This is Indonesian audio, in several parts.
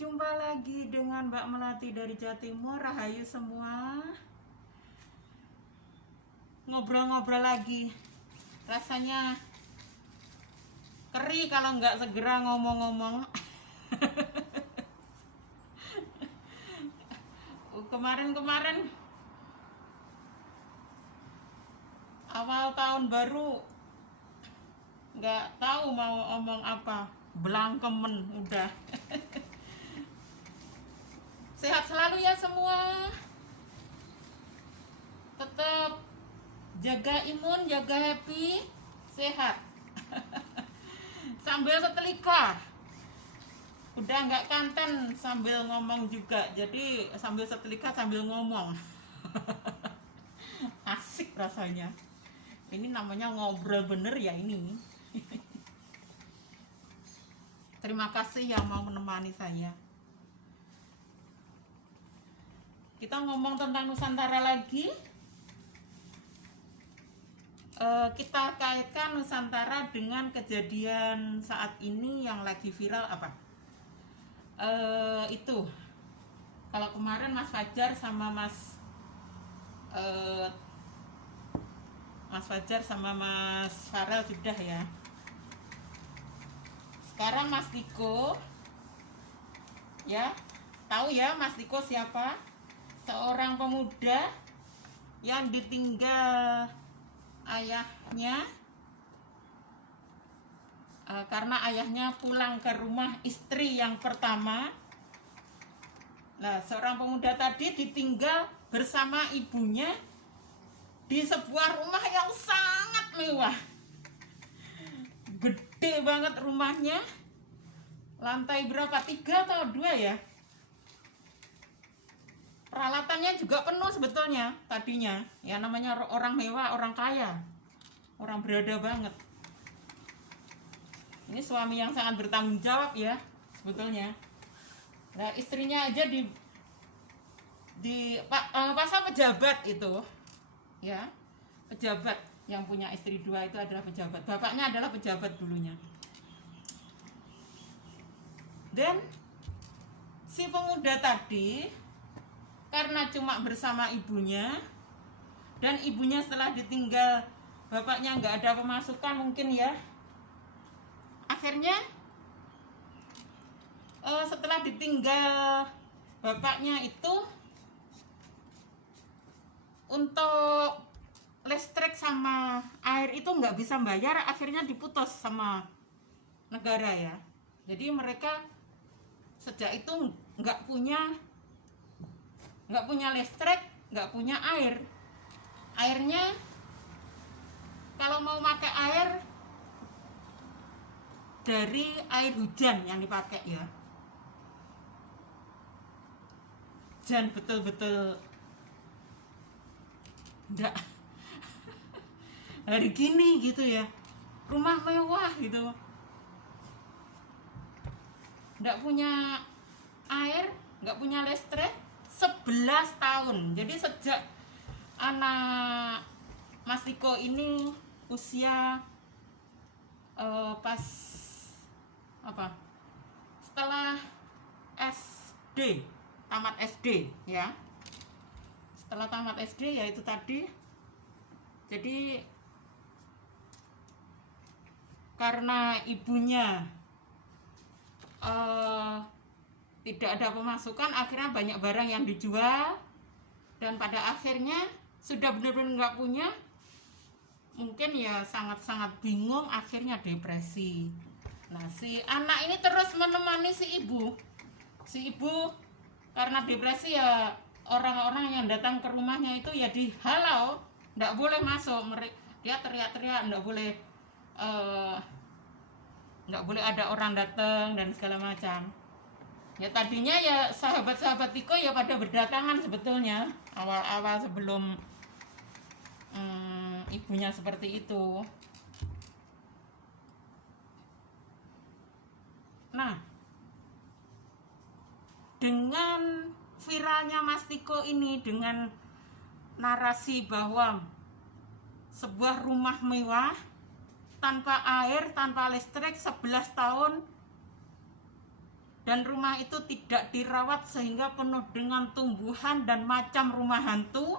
Jumpa lagi dengan Mbak Melati dari Jawa Timur. Rahayu semua. Ngobrol-ngobrol lagi. Rasanya keri kalau nggak segera ngomong-ngomong. Kemarin-kemarin awal tahun baru nggak tahu mau omong apa, belangkemen udah. Sehat selalu ya semua, tetap jaga imun, jaga happy, sehat. Sambil setelika, udah nggak kanten sambil ngomong juga, jadi sambil setelika sambil ngomong. Asik rasanya. Ini namanya ngobrol bener ya ini. Terima kasih yang mau menemani saya. Kita ngomong tentang Nusantara lagi. Kita kaitkan Nusantara dengan kejadian saat ini yang lagi viral apa? Itu kalau kemarin Mas Fajar sama Mas Fajar sama Mas Farel sudah ya. Sekarang Mas Diko, ya, tahu ya Mas Diko siapa? Seorang pemuda yang ditinggal ayahnya karena ayahnya pulang ke rumah istri yang pertama. Nah, seorang pemuda tadi ditinggal bersama ibunya di sebuah rumah yang sangat mewah. Gede banget rumahnya. Lantai berapa? 3 atau 2 ya? Peralatannya juga penuh sebetulnya tadinya. Ya namanya orang mewah, orang kaya. Orang berada banget. Ini suami yang sangat bertanggung jawab ya sebetulnya. Nah, istrinya aja pasal pejabat itu. Ya. Pejabat yang punya istri 2 itu adalah pejabat. Bapaknya adalah pejabat dulunya. Dan si pemuda tadi karena cuma bersama ibunya, dan ibunya setelah ditinggal bapaknya nggak ada pemasukan mungkin ya, akhirnya setelah ditinggal bapaknya itu untuk listrik sama air itu nggak bisa bayar, akhirnya diputus sama negara ya. Jadi mereka sejak itu nggak punya listrik, nggak punya air. Airnya kalau mau pakai air dari air hujan yang dipakai ya. Dan betul-betul enggak hari gini gitu ya, rumah mewah gitu, enggak punya air, enggak punya listrik 11 tahun. Jadi sejak anak Mas Diko ini usia pas apa? Setelah SD, tamat SD ya. Setelah tamat SD ya itu tadi. Jadi karena ibunya tidak ada pemasukan, akhirnya banyak barang yang dijual, dan pada akhirnya sudah benar-benar nggak punya, mungkin ya sangat-sangat bingung, akhirnya depresi. Nah, si anak ini terus menemani si ibu karena depresi ya. Orang-orang yang datang ke rumahnya itu ya dihalau, nggak boleh masuk. Dia teriak-teriak, nggak boleh ada orang datang dan segala macam. Ya tadinya ya sahabat-sahabat Tiko ya pada berdatangan sebetulnya awal-awal sebelum ibunya seperti itu. Nah, dengan viralnya Mas Tiko ini, dengan narasi bahwa sebuah rumah mewah tanpa air, tanpa listrik 11 tahun, dan rumah itu tidak dirawat sehingga penuh dengan tumbuhan dan macam rumah hantu,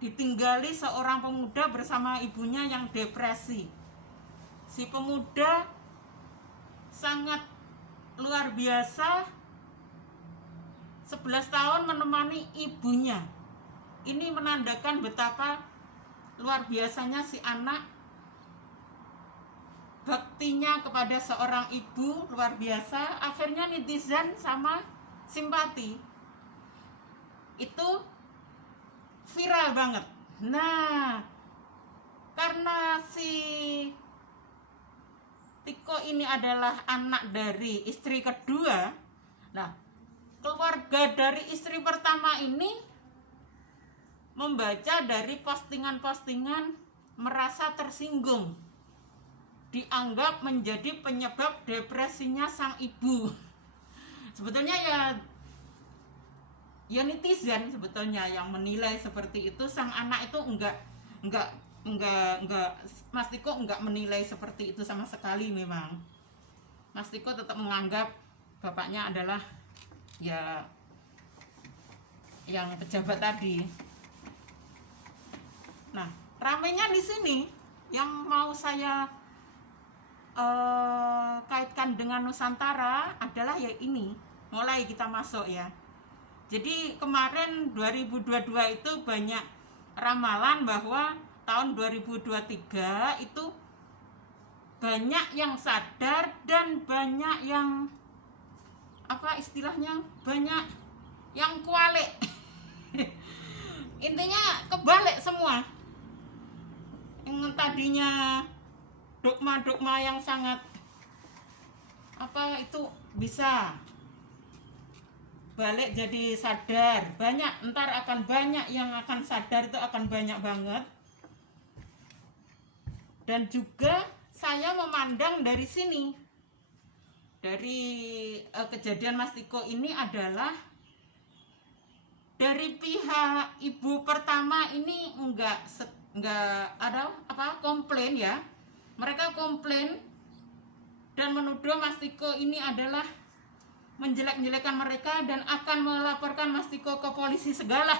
ditinggali seorang pemuda bersama ibunya yang depresi. Si pemuda sangat luar biasa, 11 tahun menemani ibunya. Ini menandakan betapa luar biasanya si anak, baktinya kepada seorang ibu luar biasa. Akhirnya netizen sama simpati itu viral banget. Nah, karena si Tiko ini adalah anak dari istri kedua, nah keluarga dari istri pertama ini membaca dari postingan-postingan merasa tersinggung, dianggap menjadi penyebab depresinya sang ibu. Sebetulnya ya netizen sebetulnya yang menilai seperti itu. Sang anak itu enggak Mas Tiko enggak menilai seperti itu sama sekali. Memang Mas Tiko tetap menganggap bapaknya adalah ya yang pejabat tadi. Nah, ramenya di sini yang mau saya kaitkan dengan Nusantara adalah ya ini, mulai kita masuk ya. Jadi kemarin 2022 itu banyak ramalan bahwa tahun 2023 itu banyak yang sadar dan banyak yang apa istilahnya, banyak yang kualik. Intinya kebalik semua. Yang tadinya dogma-dogma yang sangat apa itu bisa balik jadi sadar. Ntar akan banyak yang akan sadar, itu akan banyak banget. Dan juga saya memandang dari sini, dari kejadian Mas Tiko ini adalah dari pihak ibu pertama ini enggak ada apa komplain ya. Mereka komplain dan menuduh Mas Tiko ini adalah menjelek-jelekan mereka dan akan melaporkan Mas Tiko ke polisi segala.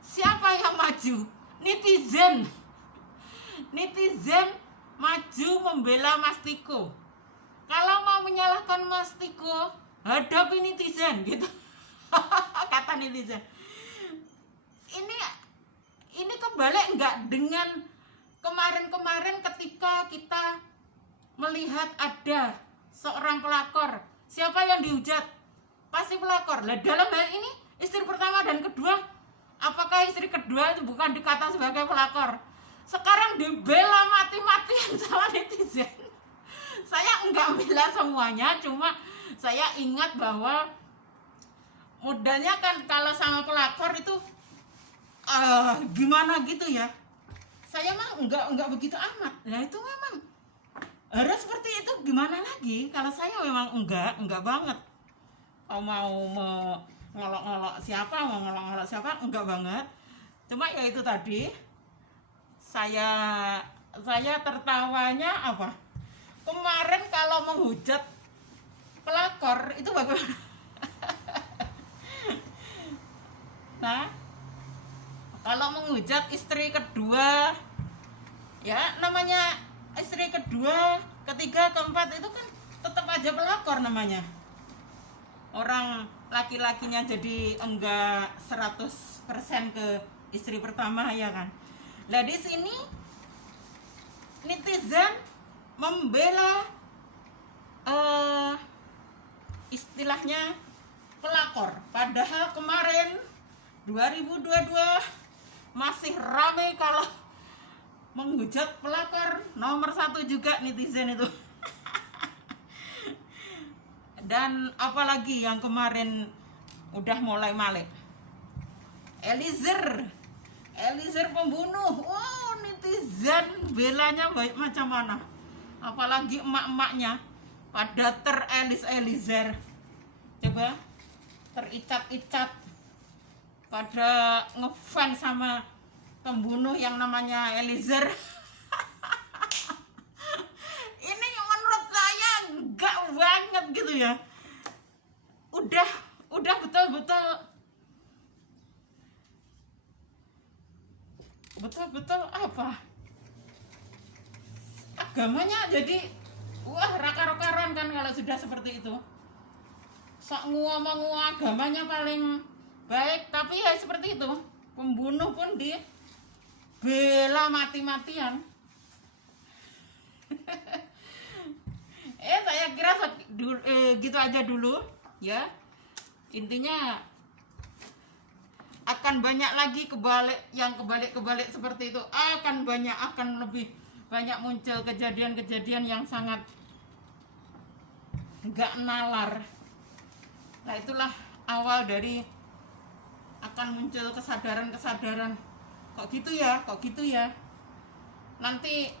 Siapa yang maju? Netizen maju membela Mas Tiko. Kalau mau menyalahkan Mas Tiko, hadapi netizen gitu. Kata netizen. Ini kebalik enggak dengan kemarin-kemarin ketika kita melihat ada seorang pelakor. Siapa yang dihujat? Pasti pelakor. Lah dalam hal ini istri pertama dan kedua, apakah istri kedua itu bukan dikata sebagai pelakor? Sekarang dibela mati-matian sama netizen. Saya enggak bela semuanya, cuma saya ingat bahwa mudahnya kan kalau sama pelakor itu gimana gitu ya. Saya mah enggak begitu amat. Nah itu memang harus seperti itu, gimana lagi? Kalau saya memang enggak banget. Mau ngolok-ngolok siapa, enggak banget. Cuma ya itu tadi, saya tertawanya apa? Kemarin kalau menghujat pelakor itu bagaimana? Nah, kalau menghujat istri kedua, ya namanya istri kedua, ketiga, keempat itu kan tetap aja pelakor namanya. Orang laki-lakinya jadi enggak 100% ke istri pertama ya kan. Lah di sini netizen membela istilahnya pelakor, padahal kemarin 2022 masih ramai kalau menghujat pelakor, nomor 1 juga netizen itu. Dan apalagi yang kemarin udah mulai malik, Eliezer pembunuh. Oh, netizen belanya baik macam mana. Apalagi emak-emaknya pada Eliezer. Coba tericat-icat pada ngefans sama pembunuh yang namanya Eliezer. Ini menurut saya enggak banget gitu ya. Udah betul apa? Agamanya jadi wah raka-rakaran kan kalau sudah seperti itu. Sok ngomong agamanya paling baik, tapi ya seperti itu. Pembunuh pun dibela mati-matian. Saya kira gitu aja dulu ya. Intinya akan banyak lagi kebalik seperti itu, akan lebih banyak muncul kejadian-kejadian yang sangat nggak nalar. Nah itulah awal dari akan muncul kesadaran kok gitu ya, nanti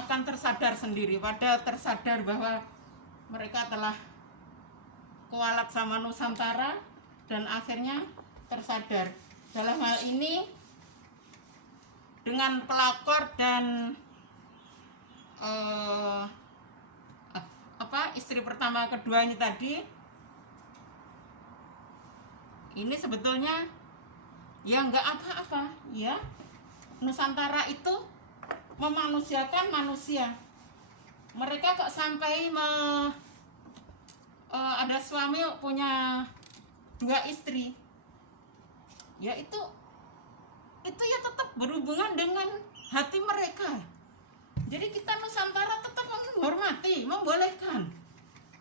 akan tersadar sendiri, tersadar bahwa mereka telah kualat sama Nusantara dan akhirnya tersadar. Dalam hal ini dengan pelakor dan istri pertama kedua ini tadi, ini sebetulnya ya nggak apa-apa ya. Nusantara itu memanusiakan manusia. Mereka kok sampai ada suami punya 2 istri, ya itu ya tetap berhubungan dengan hati mereka. Jadi kita Nusantara tetap menghormati, membolehkan,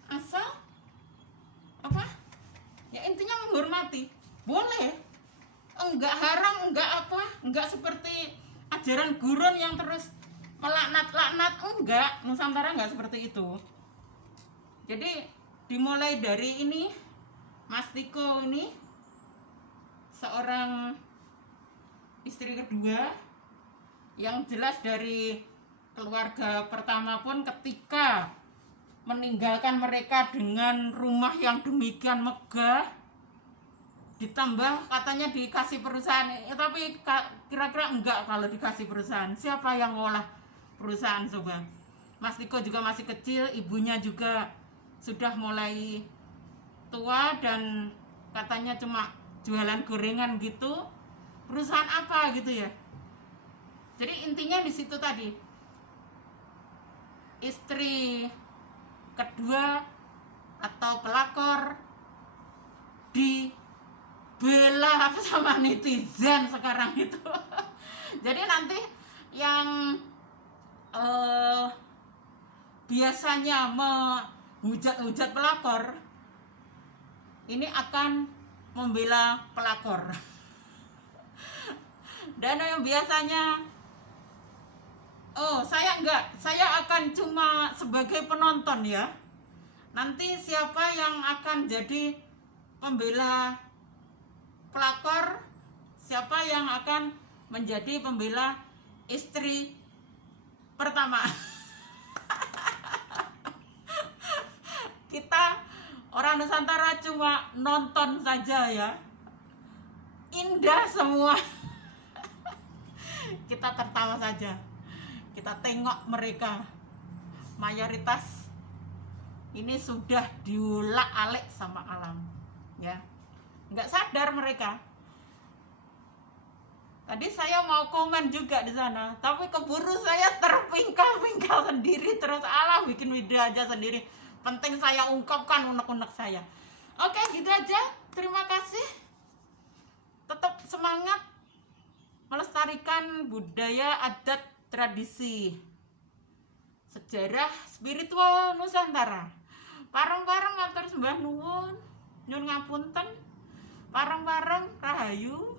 asal ya intinya menghormati, boleh, enggak haram, enggak seperti ajaran gurun yang terus melaknat, enggak. Nusantara enggak seperti itu. Jadi dimulai dari ini, Mas Tiko ini seorang istri kedua, yang jelas dari keluarga pertama pun ketika meninggalkan mereka dengan rumah yang demikian megah, ditambah katanya dikasih perusahaan, tapi kira-kira enggak. Kalau dikasih perusahaan, siapa yang ngolah perusahaan coba? Mas Tiko juga masih kecil, ibunya juga sudah mulai tua dan katanya cuma jualan gorengan gitu. Perusahaan apa gitu ya. Jadi intinya di situ tadi, istri kedua atau pelakor dibela sama netizen sekarang itu. Jadi nanti yang biasanya menghujat-hujat pelakor ini akan membela pelakor. Dan yang biasanya saya akan cuma sebagai penonton ya. Nanti siapa yang akan jadi pembela pelakor, siapa yang akan menjadi pembela istri pertama. Kita orang Nusantara cuma nonton saja ya. Indah semua. Kita tertawa saja. Kita tengok mereka. Mayoritas ini sudah diulak-alik sama alam, ya. Nggak sadar mereka. Tadi saya mau komen juga di sana, tapi keburu saya terpingkal-pingkal sendiri, terus bikin video aja sendiri. Penting saya ungkapkan unek-unek saya. Oke, gitu aja. Terima kasih. Tetap semangat melestarikan budaya, adat, tradisi, sejarah, spiritual Nusantara. Pareng-pareng ngatur sembah nuwun, nyun ngapunten, pareng-pareng rahayu.